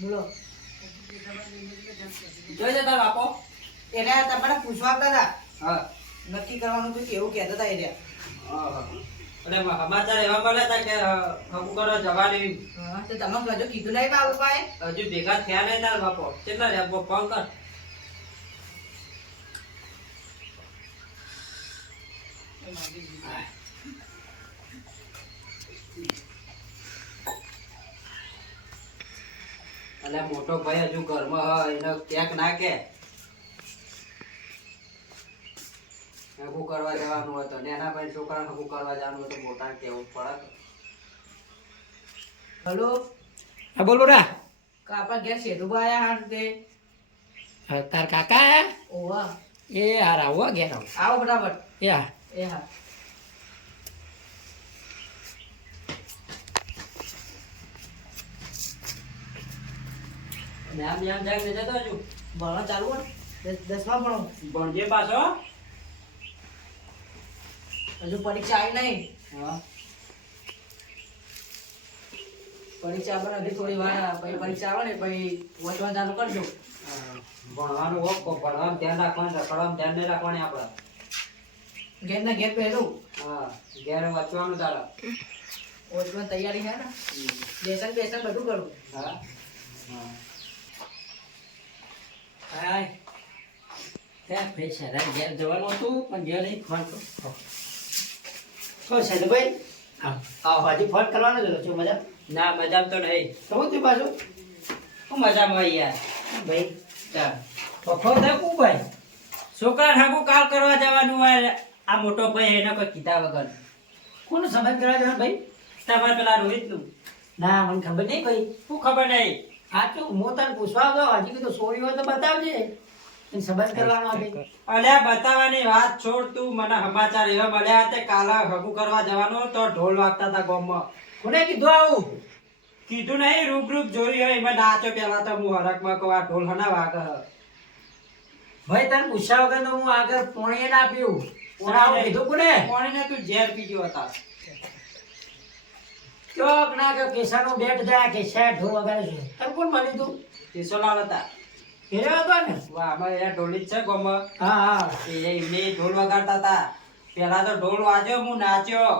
બોલો જોઈ જતા બાપો. એટલે તમારે પૂછવા આવતા હતા હા નક્કી કરવાનું હતું કેવું કહેતા હતા એટલે હા. અને સમાચાર એવા મળ્યા હતા કે હકુ કરવા જવાની હા તો તમે કજો કીધું નહીં બાબુ ભાઈ હજુ ભેગા થયા નહીં તાર બાપો. કેટલા રે ફોન કર. અને મોટો ભાઈ હજુ ઘરમાં હોય એને ક્યાંક ના કે હકુ કરવા જવાનું હોય તો નાના ભાઈ છોકરાને હકુ કરવા જવાનું હોય તો મોટા કેવું પડે. હલો હા બોલ બોરા. આપણા ઘેર શેઠુભાઈ આયા હાલ તે તાર કાકા આયા? ઓવા એ હાર આવો ઘેર આવો. આવો બરાબર એ હા એ હા આમ જાય જતો હજુ ભણવા ચાલુ હોય ને 10મા ભણો ભણજે પાછો. હજુ પરીક્ષા આવી નહીં હા પરીક્ષા આવે હજી થોડી વાર પછી પરીક્ષા આવે ને પછી વાંચવાનું ચાલુ કરજો ભણવાનું હોક ભણવાનું ધ્યાન રાખવાનું રખડવાનું ધ્યાન નહીં રાખવાની આપણે. ઘેર ના ઘેર પહેલું હા ઘેર વાંચવાનું તારે. વાંચવાની તૈયારી છે ને લેસન બેસન બધું કરું હા હા હાય ત્યાં ભાઈ સારા ઘેર જવાનું હતું પણ ઘેર નહીં ફોન કરો. સાધુભાઈ આવો હજી ફોન કરવાનો જ હતો. શું મજા? ના મજામાં તો નહીં. તો હું થયું પાછું? હું મજામાં હોય યાર. ભાઈ ચાલ વખો થાય કું ભાઈ? છોકરા ઠાકુ કાલ કરવા જવાનું હોય. આ મોટો ભાઈ એને કોઈ કીધા વગર કોનો સંબંધ કરવા જવાનું ભાઈ? તમારે પેલા રોહિત નું ના મને ખબર નહીં ભાઈ. શું ખબર નહીં. હા તો હું તને પૂછવા આવતો હજી કીધું સોરી હોય તો બતાવજે. એને સંબંધ કરવાનો હતી. અલ્યા બતાવવાની વાત છોડ તું. મને સમાચાર એવા મળ્યા હતા કાલે હગુ કરવા જવાનું તો ઢોલ વાગતા હતા ગામમાં. કોને કીધું આવું? કીધું નહીં રૂબરૂપ જોયું હોય એમાં નાચો પેલા તો હું હરકમાં કહું આ ઢોલ હના વાગે. ભાઈ તને પૂછ્યા વગર તો હું આગળ પોણીએ ના પીવું. પણ આવું કીધું કોને? કોણે તું ઝેર પીજો હતા. ચોક ના કે કેસાનો બેટ જાય કેસા ઢોલ વગાડે છે. તને કોણ મળી તું? કેશોલાલ હતા. ઘેરે હતો ને? વાહ અમારે અહીંયા ઢોલી જ છે ગામમાં. હા હા એમને ઢોલ વગાડતા હતા. પેલા તો ઢોલ વાગ્યો હું નાચ્યો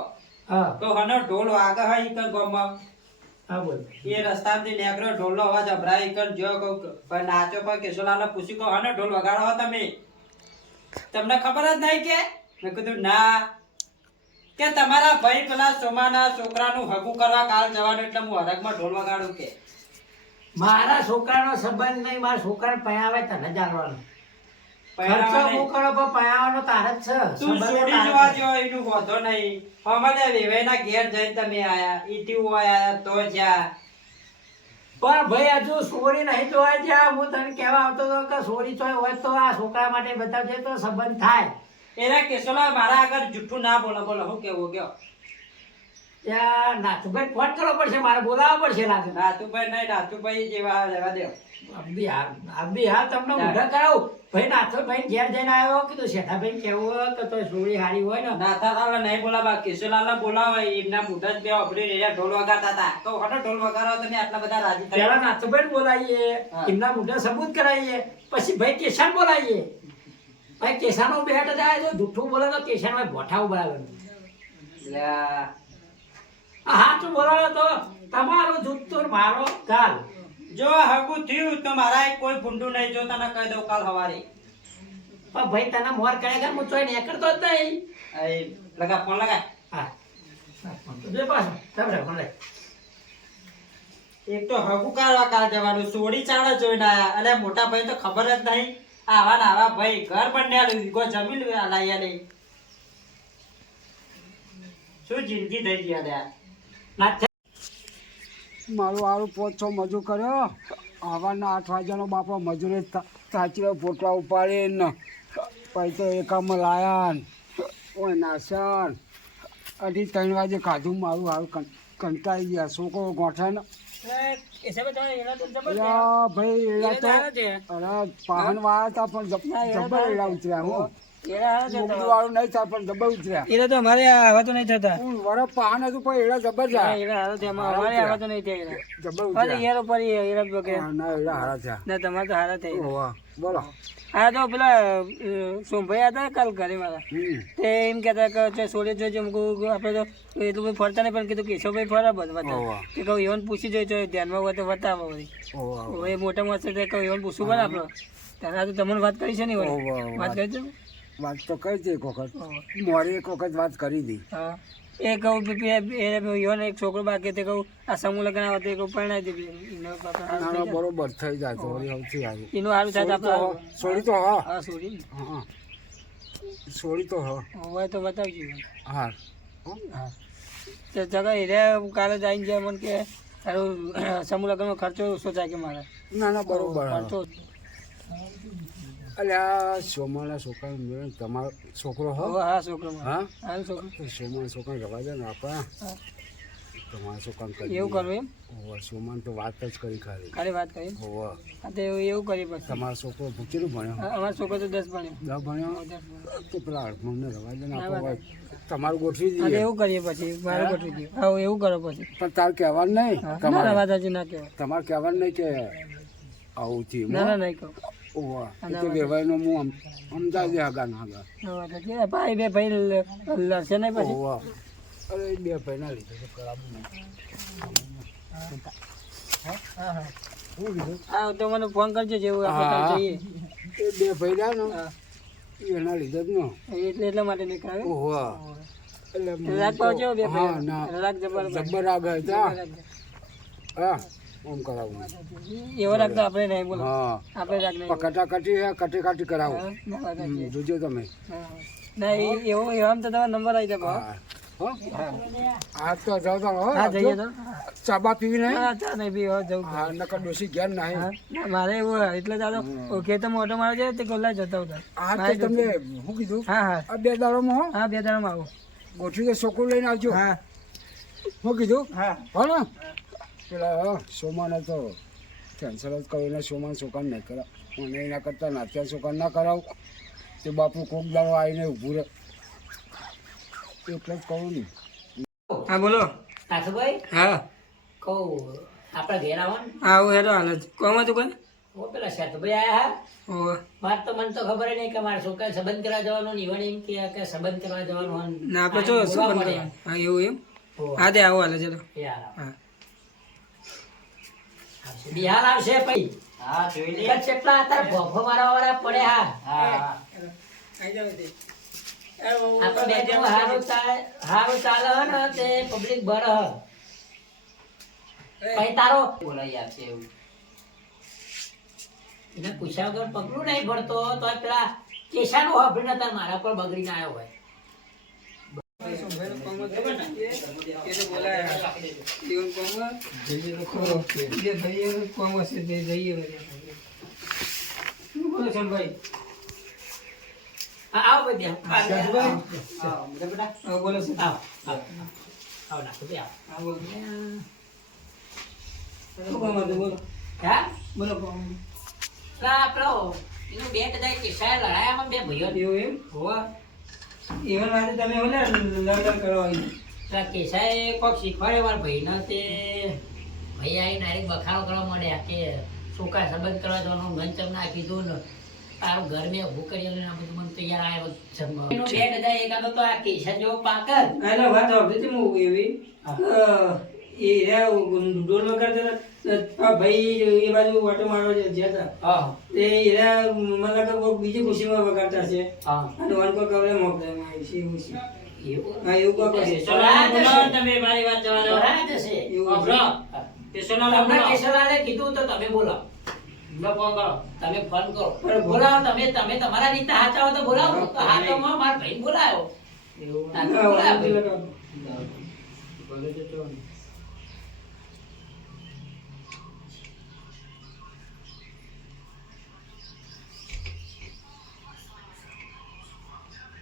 હા તો હનો ઢોલ વાગે હોય ઈકન ગામમાં. હા બોલ. એ રસ્તામાંથી નીકળ્યો ઢોલનો અવાજ અભરાય ઈકન જો કહું પણ નાચ્યો પણ કેશોલાલને પૂછ્યું કે હનો ઢોલ વગાડો હો તમે? તમને ખબર જ નહીં કે? મેં કીધું ના. કે તમારા ભાઈ પેલા સોમાના છોકરાનું હગું કરવા કાલ જવાનું એટલે હું હરકમાં ઢોલ વગાડું કે? મારા છોકરાનો સંબંધ નહીં. મારા છોકરાને પયાવે તને જાણવાનો. ખર્ચો હું કરો પણ પયાવાનો તારે જ છે. તું સંબંધ છોડી તારે જવા જ. જો એનું વાંધો નહીં. અમારે વેવાઈના ઘેર જઈને તમે આયા ઈટી હોય આયા તો જ્યાં પણ ભાઈ હજુ સોરી નહીં તો જ્યાં હું તને કહેવા આવતો હતો કે સોરી તો હોય તો આ છોકરા માટે બતાવજે તો સંબંધ થાય. એના કેશોલા મારા આગળ જુઠ્ઠું ના બોલો. બોલો હું કેવું ગયો? ત્યાં નાથુભાઈ ફોન કરવો પડશે. મારે બોલાવવા પડશે લાગે. નાથુભાઈ નહીં નાથુભાઈ જેવા રહેવા દો. અબી હાલ તમને ઊંધા કરાવું. ભાઈ નાથુભાઈ ઘેર જઈને આવ્યો કીધું શેઠાભાઈ કેવું હોય કે તો સોરી હારી હોય ને. નાથાલાલ નહીં બોલાવા કેશોલાલ બોલાવે એમના મોઢા જ બે અભડી રહ્યા ઢોલ વગાડતા હતા. તો હટો ઢોલ વગાડો તમે આટલા બધા રાજી પેલા થયા. નાથુભાઈ બોલાવીએ હા. એમના મોઢા સબૂત કરાવીએ પછી ભાઈ કેશાન બોલાવીએ. ભાઈ કેશાનો બેટ જાય તો જૂઠું બોલે તો કેશાન ભાઈ ભોઠાવું બરાબર. લ્યા, હાચું બોલાવો તો તમારો જૂઠ તો મારો ગાલ. જો હગું થયું તો મારા એક કોઈ ભૂંડું નહીં. જો તને કહી દઉં કાલ સવારે. પણ ભાઈ તને મોર કરે કે હું ચોઈ નીકળતો જ નહીં. એ લગા ફોન લગા. હા બે પાછો તમે ફોન લઈ. એક તો હગું કરવા કાલ જવાનું સોડી ચાળે જોઈને આયા અને મોટા ભાઈ તો ખબર જ નહીં. આવા ને આવા ભાઈ ઘર બંને કોઈ જમીન લાયા નહીં. શું જિંદગી થઈ ગઈ યાર. ના મારું આરું 5-6 મજૂર કર્યો. હવાના 8 વાગ્યાનો બાપો મજૂરે સાચીને પોટલા ઉપાડીને પછી તો એકામાં લાયા ને ઓય નાસ્યા 2:30 વાગે ખાધું. મારું હારું કંટાળી ગયા. છોકરો ગોઠે ને ભાઈ એડા તો અરે પાહન વાળા હતા પણ જબર એડા ઉતર્યા હું એરા હારા છે મોકલું વાળું નહીં થાય પણ જબર ઉતર્યા એરા તો અમારે આવા તો નહીં થતા વરફ પહાણ હતું પણ એડા જબર છે એરા હારા છે અમારે આવા તો નહીં થયા એરા જબર અરે ઉતર્યા યાર ઉપર એરા વગેરે ના એડા હારા છે ના તમારે તો હારા થઈ ઓવા બોલો હા તો પેલા સોમભાઈ હતા કાલ ઘરે મારા તે એમ કહેતા કે સોળે જોઈજો આપણે તો એટલું બધું ફરતા નહીં પણ કીધું કેશવભાઈ ફરા બધા કે કહું એવન પૂછી જોઈજો ધ્યાનમાં હોય તો બતાવો બધી હવે મોટા માણસ કહું એવન પૂછવું પડે આપણે ત્યારે તો તમને વાત કરી છે ને વાત કરી છે વાત તો કરી હતી એક વખત મોરી એક વખત વાત કરી હતી હા એ કહું યોને એક છોકરો બાકી તે કહું આ સમૂહ લગ્ન આવે તો એ કહું પરણાવી દીધી નાનો બરોબર થઈ જાય તો વળી સૌથી સારું એનું સારું થાય આપણે સોળી તો હા હા સોરી હા સોળી તો હા હોય તો બતાવજો હા હા તો જગા હીરે કાલે જ આવીને જાય મને કે તારું સમૂહ લગ્નનો ખર્ચો ઓછો થાય કે મારે ના ના બરોબર ખર્ચો અલ્યા સોમાના છોકરા તમારો છોકરો હો હા છોકરો હા હા છોકરો સોમાના છોકરા રવા દે ને આપણા તમારા છોકરા કરી એવું કરવું એમ સોમાન તો વાત જ કરી ખાલી ખાલી વાત કરી હોવા હા તો એવું કરીએ પછી તમારો છોકરો ભૂચેલું ભણ્યો અમારો છોકરો તો 10 ભણ્યો 10 ભણ્યો તો પેલા અડમણને રવા દે ને આપણે તમારું ગોઠવી હા તો દઈએ એવું કરીએ પછી મારે ગોઠવી દઈએ હા એવું કરો પછી પણ તાર કહેવાનું નહીં ના તમારે વાત હજી ના કહેવાય તમારે કહેવાનું નહીં કે આવું થયું ના ના નહીં કહું ઓવા એ તો વ્યવહારનો હું સમજાવી દે હગા ના હગા ભાઈ બે ભાઈ લડશે નહીં પછી ઓવા અરે બે ભાઈ ના લીધે તો કરાવું નહીં શું કીધું હા તો મને ફોન કરજો જેવું આપણે કાલ જઈએ એ બે ભાઈ રહ્યા ને એના લીધે જ નો એટલે એટલા માટે નહીં કરાવે ઓવા એટલે રાગ પાવજો બે હા ભાઈ ના રાગ જબર જબ્બર રાગ હતા હા ઓમ કરાવું એવો રાગ તો આપણે નહીં બોલો હા આપણે રાગ નહીં કટાકટી કાટી કરાવું ના વાત સાચી. જોજો તમે ના એવો આમ તો તમારો નંબર આવી જાય હા આ તો જાવ તો હા જઈએ તો ચાબા પીવી નહીં હા ચા નહીં બી જવું હા નકર ડોસી ઘેર નહીં હા ના, મારે એવું એટલે ચાલો ઓકે તમે ઓટો મારો છે તે ગોલા જતા હતા આ તો તમને શું કીધું હા હા આ બે દાડામાં હો હા બે દાડામાં આવું ગોઠવી તો છોકરું લઈને આવજો હા શું કીધું હા હો ને પેલા સોમાને તો કેન્સલ જ કર્યું ને સોમાન છોકરાને નહીં કરાવ મને એના કરતાં નાત્યા છોકરાને ના કરાવ તે બાપુ કોક દાડો આવીને ઊભું રહે એટલે જ કહું ને હા બોલો નાથુભાઈ હા કહું આપણા ઘેર આવો ને આવું હેરો હાલ જ કોમ હતું કોઈ ઓ પેલા શેતુભાઈ આયા હા ઓહો વાત તો મને તો ખબર નહીં કે મારા છોકરા સંબંધ કરવા જવાનું ને ઈવન એમ કે સંબંધ કરવા જવાનું હોય ને. ના આપણે જો બોલવા સંબંધ મળે. કરવાનો. હા એવું એમ ઓહો. હા તે આવો હાલ ચલો યાર હા આવશે. બિહાર આવશે પછી હા જોઈ લે કચ્છ એટલા અત્યારે ભોફો મારવા વાળા પડે હા હા આપણે બે જણ હારું ચાલે હે ને તે પબ્લિક બર હ પછી તારો બોલાઈ યાર છે એવું એને પૂછ્યા વગર પગલું નહીં ભરતો તો પેલા કેશાનું હોભળીને તાર મારા પર બગડીને આવ્યો હોય હા, આવો ભાઈ બોલો સર આવો આવો નાખો આવો બોલો હા બોલો પેલા પેલો એનું બે કદાચ કેસાએ લડાયામાં બે ભાઈઓ એવું એમ હોવા એવન વાત તમે ઓલે લડન કરવા આવી પેલા કેસાએ કોક શીખવાડે મારા ભાઈને તે ભાઈ આવીને ડાયરેક્ટ બખાડો કરવા માંડ્યા કે છોકરા સંબંધ કરવા જવાનું ગંચમ ના કીધું ને તારું ઘર મેં ઊભું કરી આ બધું મને તૈયાર આવ્યો જમવા એનો બે કદાચ એકાદો તો આ કેસા જેવો પાક જ એટલે વાત સાંભળી હું એવી એ ડોલ વગાડતા ભાઈ એ બાજુ વાટો મારવા જ્યાં હતા હા તે એરા મને લાગે કોઈક બીજી ખુશીમાં વગાડતા છે હા અને વન કોઈ કવરે મોકલાય છે એવું છે એવું હા એવું કોઈ છે તમે મારી વાત જવા દો તમને કેશવલાલે કીધું તો તમે બોલો તમે ફોન કરો બોલાવો તમે તમારા રીતે હાચાવો તો બોલાવો તો હાચામાં મારા ભાઈ બોલાયો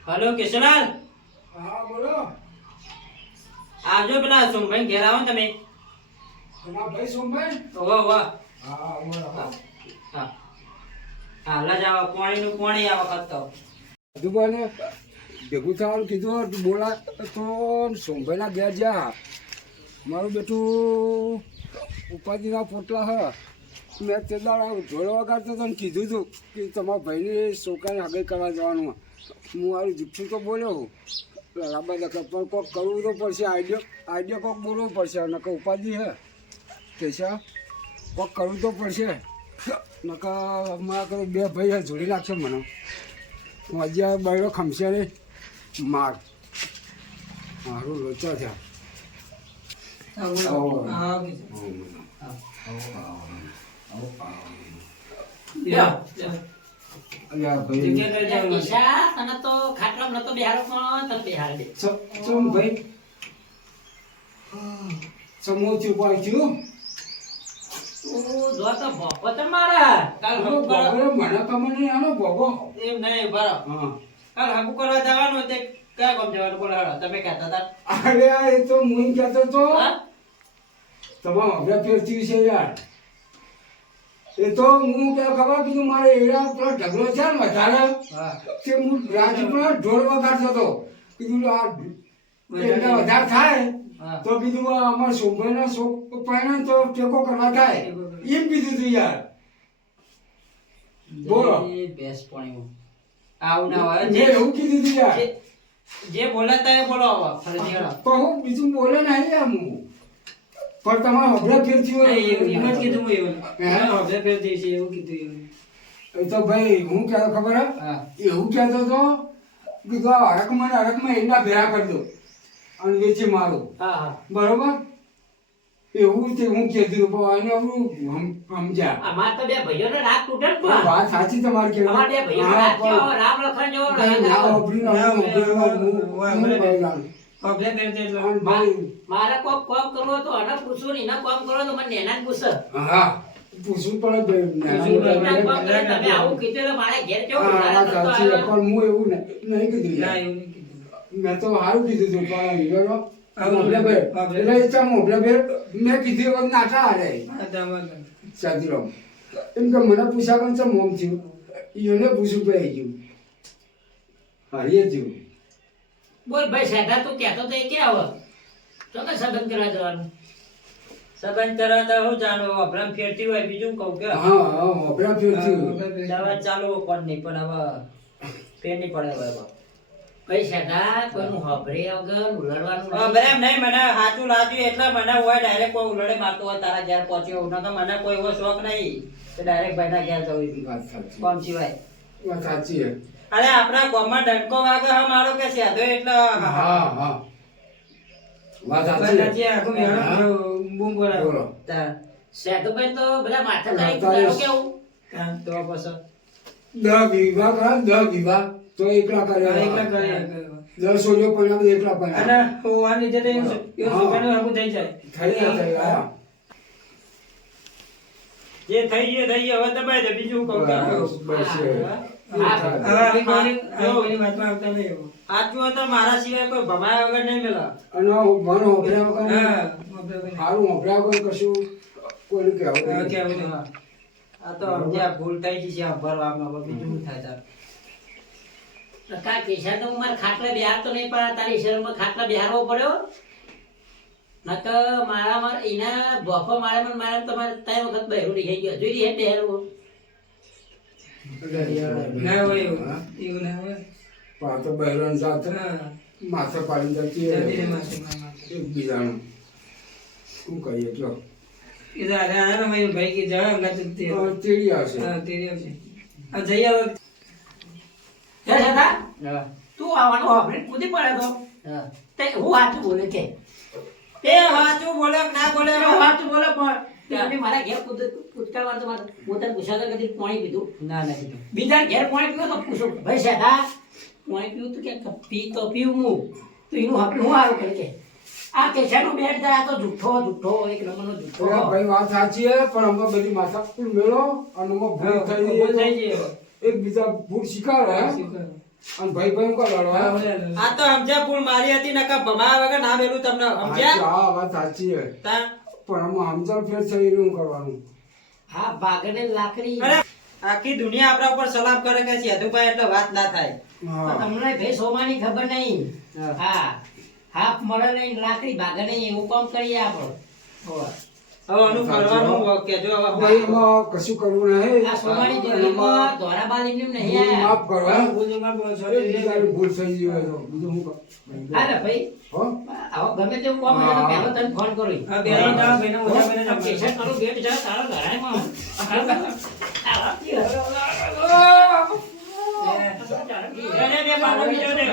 હલો કેશુલાલ હા બોલો આવજો પેલા સોમભાઈ ઘેર આવો ને તમે તમારા ભાઈ સોમભાઈ ઓહો વાહ હા બોલો હા હાલ જ આવો પાણીનું પાણી આ વખત તો બધું ભેગું થવાનું કીધું બોલા તો સોમભાઈના ઘેર જા મારું બેઠું ઉપાધિના પોટલા હ મેં તે દાડા ઢોળ વગાડતો હતો ને કીધું હતું કે તમારા ભાઈને છોકરાને આગળ કરવા જવાનું હું મારું જુઠ્ઠું તો બોલ્યો લાંબા દખા પણ કોઈક કરવું તો પડશે આઈડિયો કોઈક બોલવું પડશે નકર ઉપાધિ હે પૈસા કોઈક કરવું તો પડશે નકર અમારા કરે બે ભાઈ જોડી નાખશે મને હું હજી બહેરો ખમશે રે મારું લોચા થયા અલ્યા ભાઈ કિશા, તને તો ખાટલામાં નતો બેહાડો પણ તને બેહાડે. ચમ ભાઈ સમોથી ઉપાય થયું તું જો તો ભોપો તો મારા. કાલ હગું કરવા- મને ખબર નહીં આનો ભોગો એમ નહીં, બરાબર. હા કાલ હગું કરવા જવાનું તે ક્યાં ગામ જવાનું બોલો હેડો. તમે કહેતા હતા. અરે આ એ તો હું કહેતો તો હા? તમારો અભ્યાસ ફેરથી છે યાર એ તો હું ક્યાં ખબર કીધું મારે એડા પેલો ઢગલો છે ને વધારે કે હું રાજપુરા ઢોલ વગાડતો હતો કીધું આ એટલે વધારે થાય હા. તો કીધું આ અમારા સોમભાઈના પરિણામ તો ટેકો કરવા થાય એમ કીધું તું યાર બોલો એ ભેંસ પાણીમાં. આવું ના હોય. મેં એવું કીધું તું યાર જે બોલાતા એ બોલો હવે. ફરીથી હેડો. તો હું બીજું બોલે નહીં યાર હું પણ તમારો અભ્યાસ ફેરથી હોય એમ જ કીધું હું એવું હે? હવે ફેર જઈશ એવું કીધું એવું એ તો ભાઈ હું કહેતો ખબર હે હા. એવું કહેતો તો કીધું આ હરકમાં એંડા ભેરા કરી દો અને વેચી મારો હા હા. બરોબર એવું તે હું કહેતું પણ એને આપણું સમજ્યા અમાર તો બે ભાઈઓનો રાગ તૂટે ને પણ પણ. વાત સાચી તમારી કહેવાય. અમાર બે ભાઈઓનો હા, રાગ પણ કેવો? રામ લખન જેવો ના, રાગ ના, હતો. ઓભળીને હું બૈરાનું. હવે ફેર તે એટલે અને ભાઈ મારે કોક કામ કરવું તો અને પૂછવું ને એના કામ કરો તો મને નેના જ પૂછે. હા પૂછવું પડે પૂછવું પડે. એના કામ કરે તમે આવું કીધું એટલે મારે ઘેર કેવું હા મારે વાત નતો સાચી છે. આવ્યો. પણ હું એવું નહીં કીધું ના યાર. એવું નહીં કીધું મેં તો સારું કીધું હતું પણ હીરો આવું મોભલા બેર. મોભલા. એટલે એ ચા મોભલા બેર મેં કીધું એ વખત નાઠા હારે હા તમારે સાધીરામ એમ કે મને પૂછ્યા કોણ છે મોમ થયું એને પૂછ્યું પડી ગયું હારીએ થયું બોલ ભાઈ સેઠા તું કહેતો તો એ ક્યાં આવે? તો કે સંબંધ કરવા જવાનું. સંબંધ કરવા તો હું જાણો અભરામ ફેરતી હોય બીજું કહું કે હા હા મોભલા ફેર થયું દવા ચાલુ કોણ નહીં પણ હવે ફેર નહીં પડે હવે ભાઈ સેઠા કોઈનું હોભરે વગર ઉલડવાનું નહીં. બરાબર એમ નહીં મને સાચું લાગ્યું એટલે મને હોય ડાયરેક્ટ કોઈ ઉલડે મારતો હોય તારા ઘેર પહોંચ્યો ન તો મને કોઈ એવો શોખ નહીં કે ડાયરેક્ટ ભાઈના ઘેર જવું વાત સાચી કોમ સિવાય વાત સાચી હે અરે આપણા ગામમાં ડંકો વાગે હા મારો કે સેધો એટલે હા હા વાત સાચી હે. સાચી આખું મેળો બૂમ બોલાવો બોલો તાર સેઠુભાઈ તો બધા માથા તારીખ તારે- તારું કેવું? તો પછી 10 વિવાહ કર્યા 10 વિવાહ તો એકલા કર્યા એકલા કરે 10 સોજો પણ એકલા પણ અને હોવાની લીધે તો એવું છોકરાનું આખું થઈ જાય થઈ ગયા હા જે થઈ ગયું થઈ ગયું હવે દબાઈ દે બીજું કહું કે બસ બસ એ. હા. હવે આવી કોઈની વાતમાં આવતા નહીં એવું. સાચું હોય તો મારા સિવાય કોઈ ભમાયા વગર નહીં મેલા અને મન હોભળ્યા વગર હા આપણે કોઈ સારું હોભળ્યા વગર કશું કોઈને કહેવું હા, નહીં. કહેવું નહીં. આ તો સમજ્યા ભૂલ થઈ ગઈ છે આ ભરવામાં હવે બીજું શું થાય તાર કા કેશા તો હું મારા ખાટલા બેહારતો નહીં પણ તારી શહેરમાં ખાટલા બેહારવો પડ્યો નકર મારામાં એના બફો મારે તમારે 3 વખત બહેરું થઈ ગયો જોઈ લે બેહારવો. ના હોય એવું. હા. એવું ના હોય. પણ આ તો બહેરાન જાત હા. માથે પાડી જતી જલ્દી રહે. રે માસી મામા. એકબીજાનું શું કહીએ તો એ તો આને મારી ભાઈ કે જવા હમણાં ચૂકતી હવે. તેડી આવશે હા તેરી આવશે. આ જઈ આવો. હે દાદા હા તું આવવાનું હોભળીને કૂદી પડે તો હા તે હું સાચું બોલે કે તે સાચું બોલે કે ના બોલે હું સાચું બોલે પણ તમે મારા ઘેર કૂદકા મારતો મારે હું તને પૂછ્યા તો કદી પાણી પીધું ના ના કીધું બીજા ઘેર પાણી પીવું તો પૂછું ભાઈ સેઠા પાણી પીવું તો કે પી તો પીવું હું તો એનું આપણે હું સારું કરે કે આ કેસાનો બેટ જાય આ તો જુઠ્ઠો એક નંબરનો અરે જુઠ્ઠો ભાઈ વાત સાચી હે પણ અમે બધી માથા કુલ મેળો અને અમે ભૂલ થઈ ભૂલ થઈ ગઈ ગઈ તો એકબીજા ભૂલ શીખાડે હે અને ભાઈ ભાઈ કો લડો હે આ તો સમજ્યા ભૂલ મારી હતી નકા ભમાયા વગર ના મેલું તમને સમજ્યા હા વાત સાચી હે તા પણ અમે સમજણ ફેર થઈ શું કરવાનું હા ભાગને લાકડી અરે આખી દુનિયા આપણા ઉપર સલામ કરે કે સેધુભાઈ એટલે વાત ના થાય હા. તો તમને ભાઈ સોમાની ખબર નહીં. હા. હા હાફ મળે નહીં, લાકડી ભાગે નહીં, એવું કામ કરીએ આપણે. હોવે. હવે આનું કરવાનું કેજો હવે ભાઈ એમાં કશું કરવું નહીં. આ સોમાની જોડીમાં ધોરા બાલીને નહીં ભૂલ આયા. માફ કરો હે. ભૂલ માફ કરો, અરે sorry. બીજી તારી ભૂલ થઈ ગઈ હોય તો બીજું હું કરું? હા ને ભાઈ, હો? આવો ગમે તેવું કામ હોય તો હા. પહેલો તને ફોન કરું. હા, બેનો જાઓ, બેનો મોટા બેનો જાઓ. કેસર કરું, બેટ જા, તારો ઘરાણીમાં. અરે, બે પાટો બીજો દે.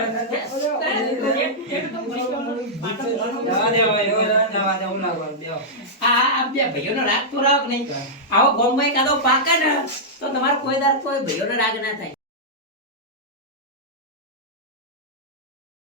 જવા દે હવે એવો જવા દે હું લાગવાનું બેહો. આ બે ભાઈઓનો રાગ તો રાગ નહીં. આવો ગોમમાં કાદો પાકે ને તો તમારે કોઈ દાડ કોઈ ભાઈઓનો રાગ ના થાય.